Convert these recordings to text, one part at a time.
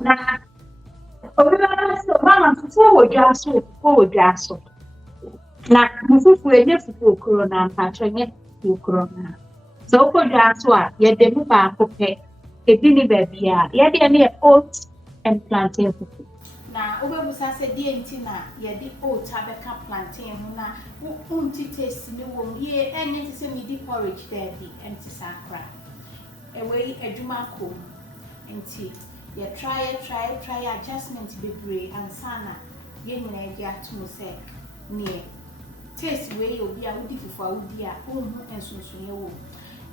Na so mama fufu wo dwa so fufu wo dwa so. Na fufu enye fufu okro na mpacho nye fufu okro na. So wo dwa so a ye de mu ba ko pe. Ebi ni ba bia. Ye de na oat and plantain fufu. Na obebusa se die nti na ye di oat abeka plantain ho na unti taste ni wo ye enye ti se mi di porridge there bi enti sakra ewe adwuma ko enti ye try adjustment bebre ansana ye nyina ye atum se ne taste we obi a wodi fufu a wodi a ohun ensunsun ye wo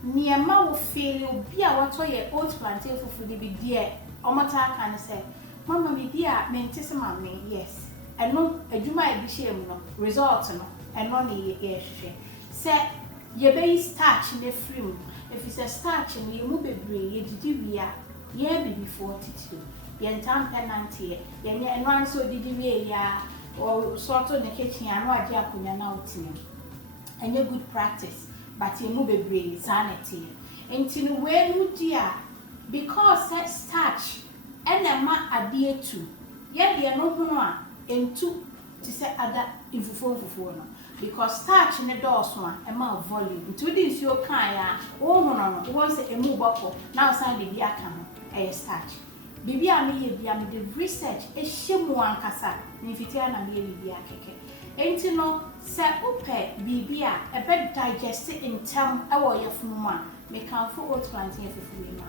ne ma wo feel obi a wato ye oat plantain fufu di bi die omata kan se mama mi dia mente se mama yes eno adwuma e bi hye no result no eno ne ye hwehwe se ye be starch ne free if it's a starch ne ye mu bebre ye didi wi a ye be before titi ye ntam penalty ye ne eno an so didi wi ya o sort of the kitchen anu ade akonya na otime enye good practice but ye mu bebre sanity enti no we nu dia because starch enema ade etu ye de no ho a entu ti se ada ifufu no because starch ne dose a ema volume ntu di nsuo kan ya wo ho no wo se emu boko na osan de bi aka ho starch bibi a me ye bia me de research ehyemu ankasa ni fitia na me ye bibi akeke enti no se upe bibi a ebe digest in term ewo ye funu a me kan fo oat plantain fufu ma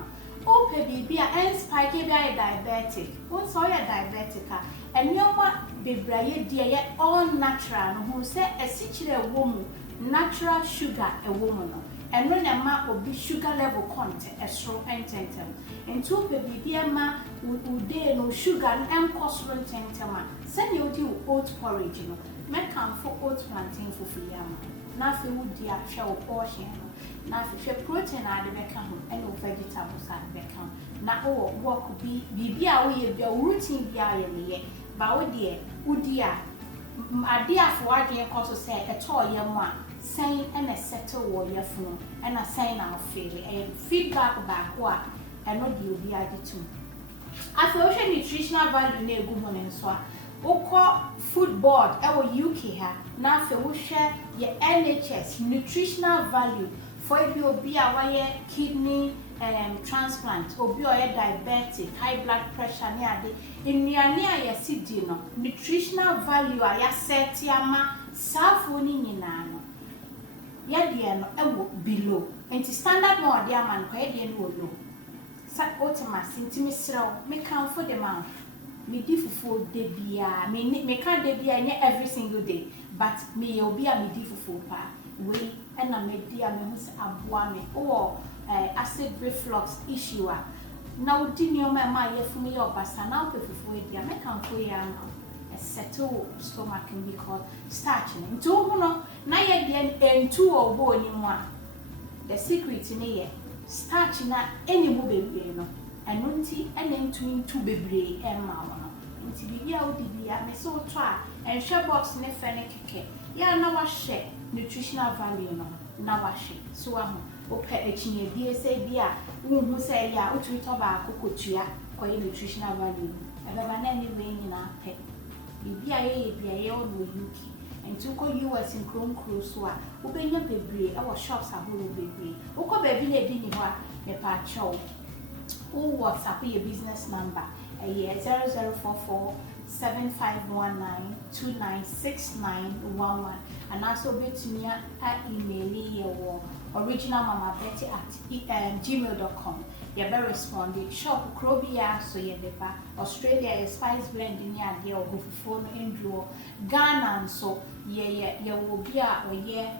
ope bibi a en spike bi a diabetic won so ye diabetic a enyoma bebraye die ye all natural no hu se esichire wo mu natural sugar ewo mu no eno na ma obi sugar level content esro ententem enti ope bibi ma ude no sugar enkosro ententem a se ne odi oat porridge no me kan fo oat plantain fufu yama na fe wudi a hwe o portion no na fe protein a de beka ho eno vegetables a de beka na o work bibi a wo ye bia routine bia ye ne ba wo de udi a ade afo ade koso se eto ye mo a sen ena settle wo ye funu ena sen na ofele feedback back wa eno de obi ade tu afo wo hwe nutritional value na egu ho ne nso a Oko food board ewo UK ha na fe wo hwe ye NHS nutritional value for if you be a kidney transplant obi o ye diabetic high blood pressure ne ade nnuane a ye sidi no nutritional value a ya set ama safo ni nyina no ye de no ewo below enti standard no ode ama no ye de no low sa otimasi ntimi srew me kan for the man me di fufu de bia me kan de bia nye every single day but me obi a me di fufu pa we na me di a me hu se aboa me o acid reflux issue a na odi ni o ma ye funu ye obasa na o fufu e dia me kan ko ya na settle stomach because starch ni nti hu no na ye de entu obo ni mu a the secret ni ye starch na eni mu bebre no eno nti ene ntu bebre ma wo no nti bibi a odi bia me so to a enhwe box ne fe ne keke ya na wa hye nutritional value no na wa hye so wa ho ope echinye bia se bia wo hu se ya otu to ba kokotua koye nutritional value ebe ba na ni we nyina pe bibi a ye bia ye o no UK nti ko US nkronkro so a wo benya bebre e wo shops ahoro bebre wo ko ba bi na edi ni ho a me pa chow who WhatsApp your business number 0044 7519296911 and also bet me email your original mama betty@gmail.com. You better respond. Shop Krobia so you bepa Australia spice blend in your dear or phone in draw Ghana so ye will be a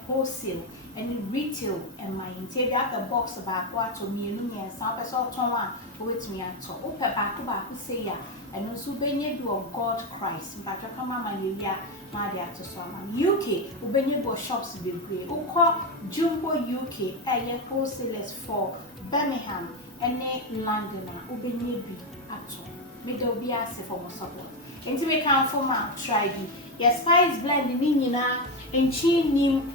wholesale and retail and my interior a box about what to me and some person toma with me at all. Open back say ya and also benye do of God Christ. But your mama ya na dia to so UK ubenye bo shops be great. Uko Jumbo UK wholesalers for Birmingham and London ubenye bi ato. Me do be ase for mo support. Enti we can form out try bi. Your spice blend ni nyina enchi nim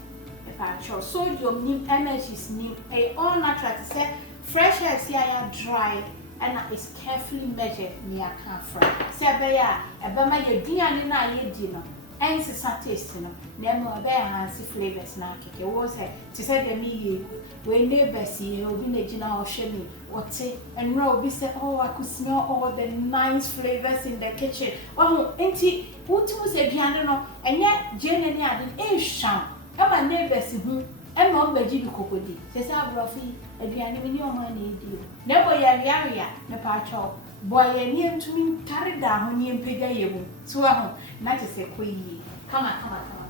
sodium nim energies nim all natural to say fresh herbs here dry and is carefully measured near camphor. Sabaya, a bama ye dian na ye dino, and taste no, nemo bear handsy flavors na kick. Was it to say the me when neighbors see you be a or shimmy, what say, and Roby said, oh, I could smell all the nice flavors in the kitchen. Oh, auntie, what was a piano, and yet Jane and Yadin is sham. And my neighbors who and mom beji cocody. Says our bluffy, a piano in your money, dear. Never ya, no patcho. Boy, a near to me carried down when you pay the you. So, not to say, queen. Come on, madam.